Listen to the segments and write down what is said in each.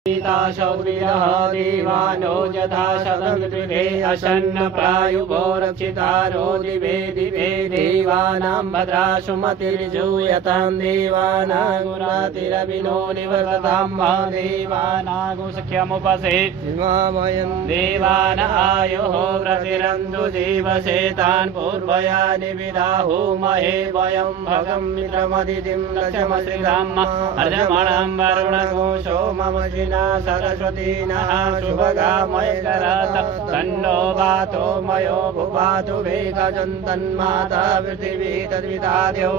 शौरिरः देवानो यथा शतमृते असन्न प्रायुभो रक्षितारो दिवे दिवे देवानां भद्रासुमतिर्जूयतां देवानागुरातिरविनो निवर्ततां महादेवानागुसख्यमुपसे देवान आयोः प्रतिरन्तु जीवसेतान् पूर्वया निविदाहुमहे वयं भगं मित्रमदितिं लक्ष्मश्रीराम अर्जमणं वरुणघोषो मम सरस्वती नः शुभगामय करत तन्नो वातो मयो भुवातु वेगजन्तन्माता पृथिवी तद्विताद्यो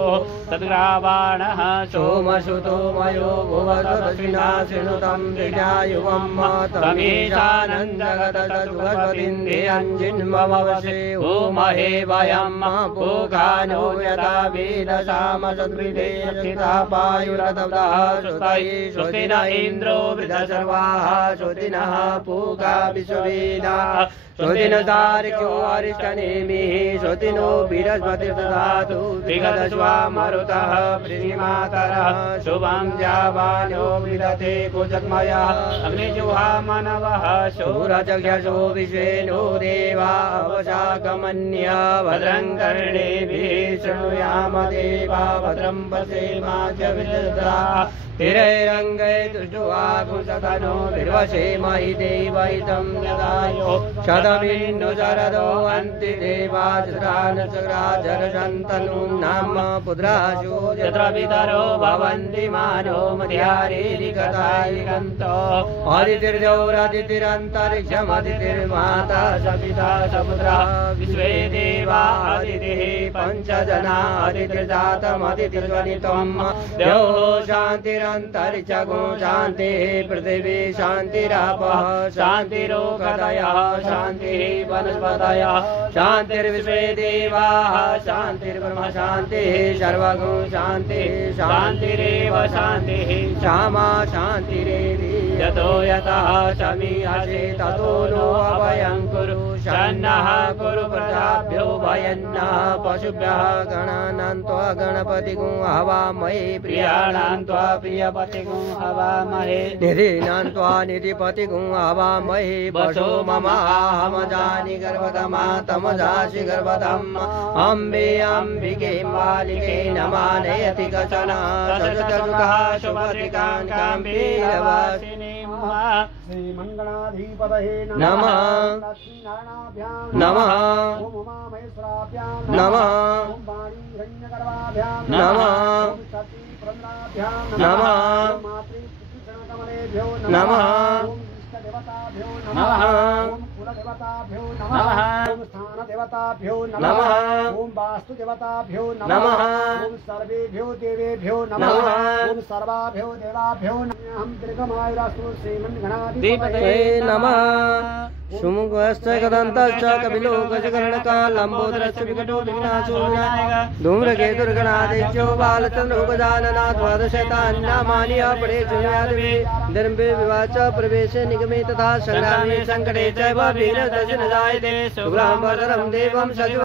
तद्ग्रावाणः सोमसुतो मयो भुवदश्विना शृणुतं विजायुवं तमीशानन्दगतसुभस्वतीन्द्रियञ्जिन्मवशे ओमहे वयं पूगानो यथा वेदसामसद्वृते स्थिता पायुरतवदः सुतैः स्वस्ति न इन्द्रो सर्वाः श्रुतिनः पूगा विश्ववेदाः श्रुतिनः तार्क्यो अरिष्टनेमिः श्रुतिनो बृहस्पति ददातु विगतश्वा मरुतः प्रीमातरः शुभं जावानो विदते कुजग्मयः अग्निजुहा मनवः शूरचक्षसो विश्वेनो देवा वशाकमन्या भद्रं कर्णेभिः शृणुयाम देवा भद्रं पश्येमा च विदधाः तिरैरङ्गै दुष्टुवाकुशतनो निर्वशेमहि देवहितं यदायो शतमिन्नु शरदो अन्ति देवाजरानचराजरशन्तनु नाम पुत्राशो यत्र पितरो भवन्ति मानो मध्यारेरिकथायिकन्तो अदितिर्जौरदितिरन्तरिक्षमदितिर्माता सपिता सपुत्रः विश्वे देवा अदितिः पञ्चजना अदितिर्जातमदितिर्जनित्वं द्यौः शान्तिरन्तरिक्षगो शान्तिः पृथिवी शान्तिरापः शान्तिरोगदयः शान्तिः वनस्पतयः शान्तिर्विश्वे देवाः शान्तिर्ब्रह्म शान्तिः सर्वगो शान्तिः शान्तिरेव शान्तिः क्षमा शान्तिरेधि यतो यतः समीहसे ततो नो अभयं कुरु शन्नः कुरु प्रजाभ्यो भयन्नः पशुभ्यः गणानां त्वा गणपतिगुं हवामहे प्रियाणां त्वा प्रियपतिगुं हवामहे निधीनां त्वा निधिपतिगुं हवामहे वशो ममाहमजानि गर्भतमा तमजासि गर्भतम् अम्बे अम्बिके मालिके नमानयति कचन सचतुर्गः शुभरिकां काम्बीरवासिनी श्रीमङ्गलाधिपतये नमः नमः नमः नमः नमः नमः नमः कुलदेवताभ्यो नमः स्थानदेवताभ्यो नमः ओम वास्तुदेवताभ्यो नमः ओम सर्वेभ्यो देवेभ्यो नमः ओम सर्वाभ्यो देवाभ्यो नमः हम दीर्घमायुरास्तु श्रीमन्गणाधिपतये नमः सुमुखश्च कदन्तश्च कपिलो गजकर्णकालम्बोदरश्च विकटो विघ्नाशो धूम्रकेतुर्गणादित्यो बालचन्द्रो गजानना द्वादशतान्नामानि अपरे शृणुयादवे धर्मे विवाच प्रवेशे निगमे तथा संग्रामे संकटे चैव वीरदर्शन जायते शुक्लां वरदं देवं सजु